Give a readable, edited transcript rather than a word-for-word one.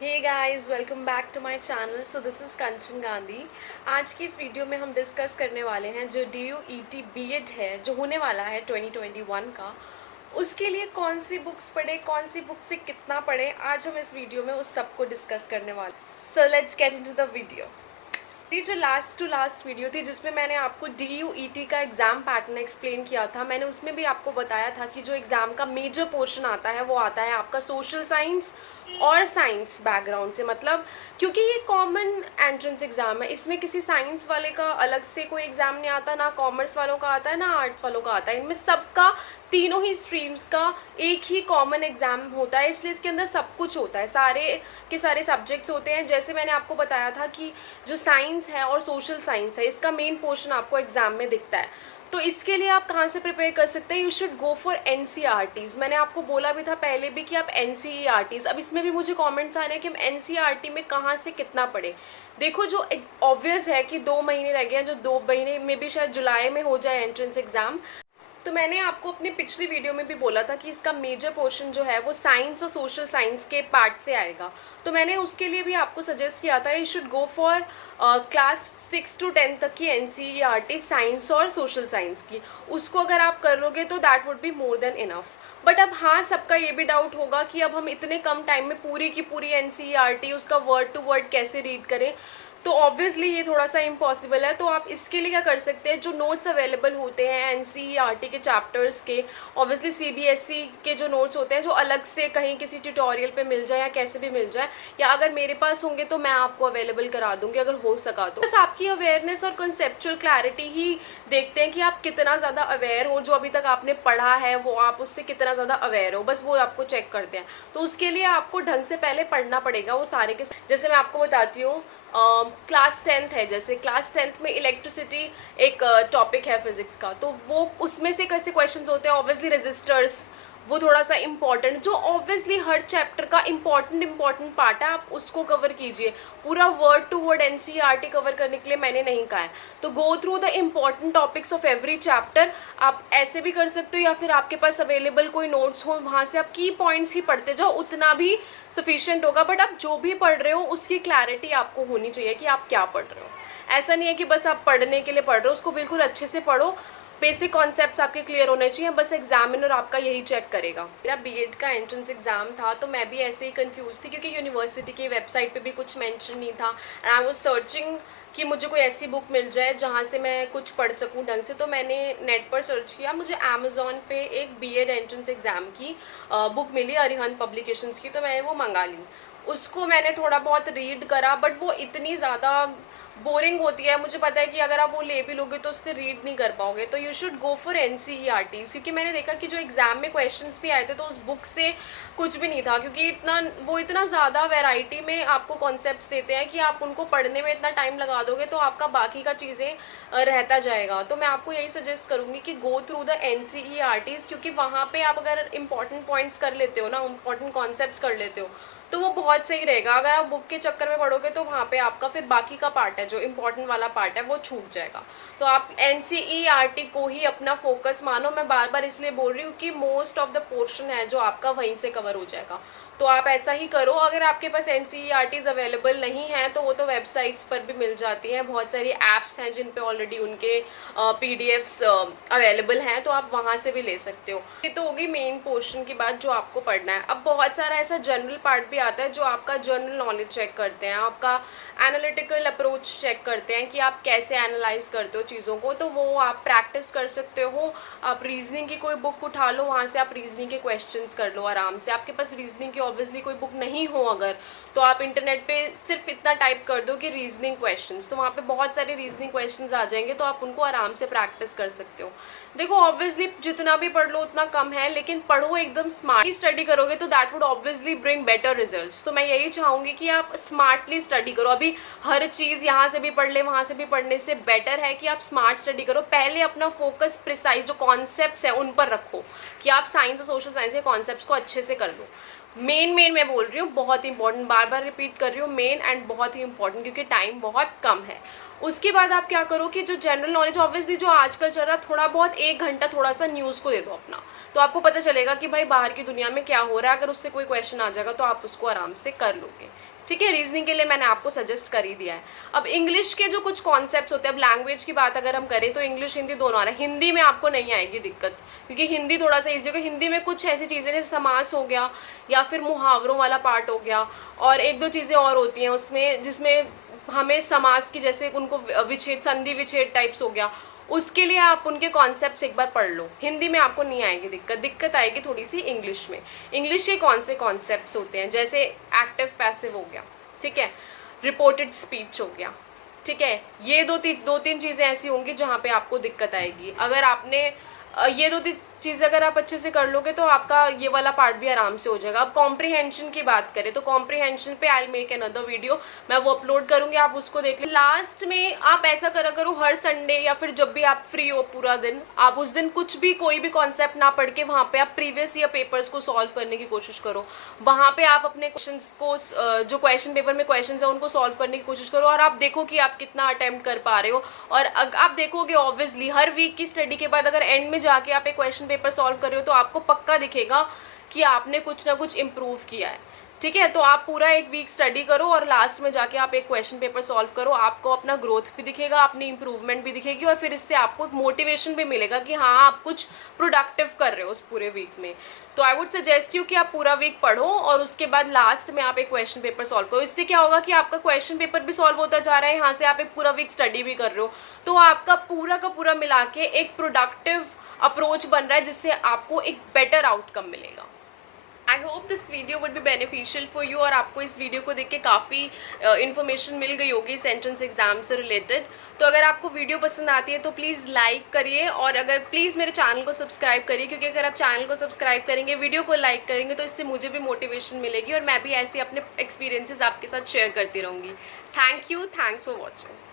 Hey guys, welcome back to my channel. So this is Kanchan Gandhi. आज की इस video में हम डिस्कस करने वाले हैं जो DUET बीएड है जो होने वाला है 2021 का, उसके लिए कौन सी बुक्स पढ़े, कौन सी बुक से कितना पढ़े। आज हम इस वीडियो में उस सब को डिस्कस करने वाले हैं। So let's get into the video. ये जो लास्ट टू लास्ट वीडियो थी जिसमें मैंने आपको DUET का एग्ज़ाम पैटर्न एक्सप्लेन किया था, मैंने उसमें भी आपको बताया था कि जो एग्ज़ाम का मेजर पोर्शन आता है वो आता है आपका सोशल साइंस और साइंस बैकग्राउंड से। मतलब क्योंकि ये कॉमन एंट्रेंस एग्ज़ाम है, इसमें किसी साइंस वाले का अलग से कोई एग्ज़ाम नहीं आता, ना कॉमर्स वालों का आता है ना आर्ट्स वालों का आता है। इनमें सबका, तीनों ही स्ट्रीम्स का एक ही कॉमन एग्ज़ाम होता है, इसलिए इसके अंदर सब कुछ होता है, सारे के सारे सब्जेक्ट्स होते हैं। जैसे मैंने आपको बताया था कि जो साइंस है और सोशल साइंस है इसका मेन पोर्शन आपको एग्जाम में दिखता है। तो इसके लिए आप कहाँ से प्रिपेयर कर सकते हैं? You should go for NCERTs। मैंने आपको बोला भी था पहले भी कि आप NCERTs, अब इसमें भी मुझे कमेंट्स आ रहे हैं कि हम NCERT में कहाँ से कितना पढ़े। देखो, जो ऑब्वियस है कि 2 महीने रह गए हैं, जो 2 महीने में भी शायद जुलाई में हो जाए एंट्रेंस एग्जाम। तो मैंने आपको अपनी पिछली वीडियो में भी बोला था कि इसका मेजर पोर्शन जो है वो साइंस और सोशल साइंस के पार्ट से आएगा। तो मैंने उसके लिए भी आपको सजेस्ट किया था you should go for class 6 to 10 तक की NCERT साइंस और सोशल साइंस की। उसको अगर आप कर लोगे तो that would be more than enough. But अब हाँ, सबका ये भी डाउट होगा कि अब हम इतने कम टाइम में पूरी की पूरी NCERT उसका वर्ड टू वर्ड कैसे रीड करें। तो ऑब्वियसली ये थोड़ा सा इम्पॉसिबल है। तो आप इसके लिए क्या कर सकते हैं, जो नोट्स अवेलेबल होते हैं NCERT के चैप्टर्स के, ऑब्वियसली CBSE के जो नोट्स होते हैं जो अलग से कहीं किसी ट्यूटोरियल पे मिल जाए या कैसे भी मिल जाए, या अगर मेरे पास होंगे तो मैं आपको अवेलेबल करा दूंगी अगर हो सका तो। बस आपकी अवेयरनेस और कंसेप्चुअल क्लैरिटी ही देखते हैं कि आप कितना ज़्यादा अवेयर हो, जो अभी तक आपने पढ़ा है वो आप उससे कितना ज़्यादा अवेयर हो, बस वो आपको चेक करते हैं। तो उसके लिए आपको ढंग से पहले पढ़ना पड़ेगा वो सारे के। जैसे मैं आपको बताती हूँ, क्लास 10th है, जैसे क्लास 10th में इलेक्ट्रिसिटी एक टॉपिक है फिजिक्स का, तो वो उसमें से कैसे क्वेश्चंस होते हैं। ऑब्वियसली रेजिस्टर्स वो थोड़ा सा इम्पॉर्टेंट, जो ऑब्वियसली हर चैप्टर का इम्पॉर्टेंट पार्ट है, आप उसको कवर कीजिए। पूरा word to word NCERT cover करने के लिए मैंने नहीं कहा है। तो go through the important topics of every chapter. आप ऐसे भी कर सकते हो, या फिर आपके पास अवेलेबल कोई नोट्स हो वहाँ से आप की पॉइंट्स ही पढ़ते जाओ, उतना भी सफिशिएंट होगा। बट आप जो भी पढ़ रहे हो उसकी क्लैरिटी आपको होनी चाहिए कि आप क्या पढ़ रहे हो। ऐसा नहीं है कि बस आप पढ़ने के लिए पढ़ रहे हो, उसको बिल्कुल अच्छे से पढ़ो। बेसिक कॉन्सेप्ट्स आपके क्लियर होने चाहिए, बस एग्जामिनर आपका यही चेक करेगा। मेरा बीएड का एंट्रेंस एग्जाम था तो मैं भी ऐसे ही कंफ्यूज थी, क्योंकि यूनिवर्सिटी की वेबसाइट पे भी कुछ मेंशन नहीं था। एंड आई वाज सर्चिंग कि मुझे कोई ऐसी बुक मिल जाए जहाँ से मैं कुछ पढ़ सकूँ ढंग से। तो मैंने नेट पर सर्च किया, मुझे अमेजोन पे एक बीएड एंट्रेंस एग्जाम की बुक मिली अरिहंत पब्लिकेशंस की, तो मैंने वो मंगा ली। उसको मैंने थोड़ा बहुत रीड करा, बट वो इतनी ज़्यादा बोरिंग होती है। मुझे पता है कि अगर आप वो ले भी लोगे तो उससे रीड नहीं कर पाओगे। तो you should go for NCERT, क्योंकि मैंने देखा कि जो एग्जाम में क्वेश्चंस भी आए थे तो उस बुक से कुछ भी नहीं था, क्योंकि इतना ज़्यादा वैरायटी में आपको कॉन्सेप्ट्स देते हैं कि आप उनको पढ़ने में इतना टाइम लगा दोगे तो आपका बाकी का चीज़ें रहता जाएगा। तो मैं आपको यही सजेस्ट करूँगी कि गो थ्रू द NCERTs, क्योंकि वहाँ पर आप अगर इंपॉर्टेंट पॉइंट्स कर लेते हो ना, इंपॉर्टेंट कॉन्सेप्ट्स कर लेते हो, तो वो बहुत सही रहेगा। अगर आप बुक के चक्कर में पढ़ोगे तो वहाँ पे आपका फिर बाकी का पार्ट है, जो इम्पोर्टेंट वाला पार्ट है, वो छूट जाएगा। तो आप NCERT को ही अपना फोकस मानो। मैं बार बार इसलिए बोल रही हूँ कि मोस्ट ऑफ द पोर्शन है जो आपका वहीं से कवर हो जाएगा। तो आप ऐसा ही करो। अगर आपके पास NCERTs अवेलेबल नहीं है तो वो तो वेबसाइट्स पर भी मिल जाती हैं, बहुत सारी ऐप्स हैं जिन पे ऑलरेडी उनके PDFs अवेलेबल हैं, तो आप वहाँ से भी ले सकते हो। ये तो होगी मेन पोर्शन की बात जो आपको पढ़ना है। अब बहुत सारा ऐसा जनरल पार्ट भी आता है जो आपका जनरल नॉलेज चेक करते हैं, आपका एनालिटिकल अप्रोच चेक करते हैं कि आप कैसे एनालाइज करते हो चीज़ों को। तो वो आप प्रैक्टिस कर सकते हो। आप रीजनिंग की कोई बुक उठा लो, वहाँ से आप रीजनिंग के क्वेश्चंस कर लो आराम से। आपके पास रीजनिंग की ऑब्वियसली कोई बुक नहीं हो अगर, तो आप इंटरनेट पे सिर्फ इतना टाइप कर दो कि रीजनिंग क्वेश्चंस, तो वहाँ पे बहुत सारे रीजनिंग क्वेश्चंस आ जाएंगे, तो आप उनको आराम से प्रैक्टिस कर सकते हो। देखो, ऑब्वियसली जितना भी पढ़ लो उतना कम है, लेकिन पढ़ो एकदम स्मार्टली स्टडी करोगे तो that would obviously bring better results. तो मैं यही चाहूँगी कि आप स्मार्टली स्टडी करो। अभी हर चीज़ यहाँ से भी पढ़ ले वहाँ से भी पढ़ने से बेटर है कि आप स्मार्ट स्टडी करो। पहले अपना फोकस प्रिसाइज जो कॉन्सेप्ट्स है उन पर रखो, कि आप साइंस और सोशल साइंस के कॉन्सेप्ट्स को अच्छे से कर लो। मेन मैं बोल रही हूँ, बहुत इंपॉर्टेंट, बार बार रिपीट कर रही हूँ, मेन एंड बहुत ही इंपॉर्टेंट, क्योंकि टाइम बहुत कम है। उसके बाद आप क्या करो कि जो जनरल नॉलेज ऑब्वियसली जो आजकल चल रहा है, थोड़ा बहुत 1 घंटा थोड़ा सा न्यूज़ को दे दो अपना, तो आपको पता चलेगा कि भाई बाहर की दुनिया में क्या हो रहा है। अगर उससे कोई क्वेश्चन आ जाएगा तो आप उसको आराम से कर लोगे, ठीक है। रीजनिंग के लिए मैंने आपको सजेस्ट कर ही दिया है। अब इंग्लिश के जो कुछ कॉन्सेप्ट्स होते हैं, अब लैंग्वेज की बात अगर हम करें तो इंग्लिश हिंदी दोनों आ रहा है। हिंदी में आपको नहीं आएगी दिक्कत, क्योंकि हिंदी थोड़ा सा ईजी होगा। हिंदी में कुछ ऐसी चीज़ें जैसे समास हो गया या फिर मुहावरों वाला पार्ट हो गया, और एक दो चीज़ें और होती हैं उसमें जिसमें हमें समास की, जैसे उनको विच्छेद, संधि विच्छेद टाइप्स हो गया, उसके लिए आप उनके कॉन्सेप्ट्स एक बार पढ़ लो। हिंदी में आपको नहीं आएगी दिक्कत आएगी थोड़ी सी इंग्लिश में। इंग्लिश के कौन से कॉन्सेप्ट्स होते हैं, जैसे एक्टिव पैसिव हो गया, ठीक है, रिपोर्टेड स्पीच हो गया, ठीक है। ये दो तीन चीज़ें ऐसी होंगी जहाँ पे आपको दिक्कत आएगी। अगर आपने ये दो तीन चीज़ें अगर आप अच्छे से कर लोगे तो आपका ये वाला पार्ट भी आराम से हो जाएगा। अब कॉम्प्रिहेंशन की बात करें तो कॉम्प्रिहेंशन पे आई मेक अनदर वीडियो, मैं वो अपलोड करूंगी, आप उसको देख लें। लास्ट में आप ऐसा करा करो, हर संडे या फिर जब भी आप फ्री हो पूरा दिन, आप उस दिन कुछ भी कोई भी कॉन्सेप्ट ना पढ़ के वहाँ पे आप प्रीवियस ईयर पेपर्स को सॉल्व करने की कोशिश करो। वहाँ पे आप अपने क्वेश्चन को, जो क्वेश्चन पेपर में क्वेश्चन है उनको सॉल्व करने की कोशिश करो, और आप देखो कि आप कितना अटेम्प्ट कर पा रहे हो। और आप देखोगे ऑब्वियसली हर वीक की स्टडी के बाद अगर एंड में जाके आप एक क्वेश्चन पेपर सॉल्व कर रहे हो तो आपको पक्का दिखेगा कि आपने कुछ ना कुछ इम्प्रूव किया है, ठीक है। तो आप पूरा एक वीक स्टडी करो और लास्ट में जाके आप एक क्वेश्चन पेपर सॉल्व करो, आपको अपना ग्रोथ भी दिखेगा, अपनी इंप्रूवमेंट भी दिखेगी, और फिर इससे आपको मोटिवेशन भी मिलेगा कि हाँ आप कुछ प्रोडक्टिव कर रहे हो उस पूरे वीक में। तो आई वुड सजेस्ट यू कि आप पूरा वीक पढ़ो और उसके बाद लास्ट में आप एक क्वेश्चन पेपर सॉल्व करो। इससे क्या होगा कि आपका क्वेश्चन पेपर भी सॉल्व होता जा रहा है, यहाँ से आप एक पूरा वीक स्टडी भी कर रहे हो, तो आपका पूरा का पूरा मिला के एक प्रोडक्टिव अप्रोच बन रहा है जिससे आपको एक बेटर आउटकम मिलेगा। I hope this video would be beneficial for you, और आपको इस वीडियो को देख के काफ़ी इन्फॉर्मेशन मिल गई होगी इस एंट्रेंस एग्जाम से रिलेटेड। तो अगर आपको वीडियो पसंद आती है तो प्लीज़ लाइक करिए, और अगर प्लीज़ मेरे चैनल को सब्सक्राइब करिए, क्योंकि अगर आप चैनल को सब्सक्राइब करेंगे, वीडियो को लाइक करेंगे, तो इससे मुझे भी मोटिवेशन मिलेगी और मैं भी ऐसे अपने एक्सपीरियंसेस आपके साथ शेयर करती रहूँगी। Thank you, thanks for watching.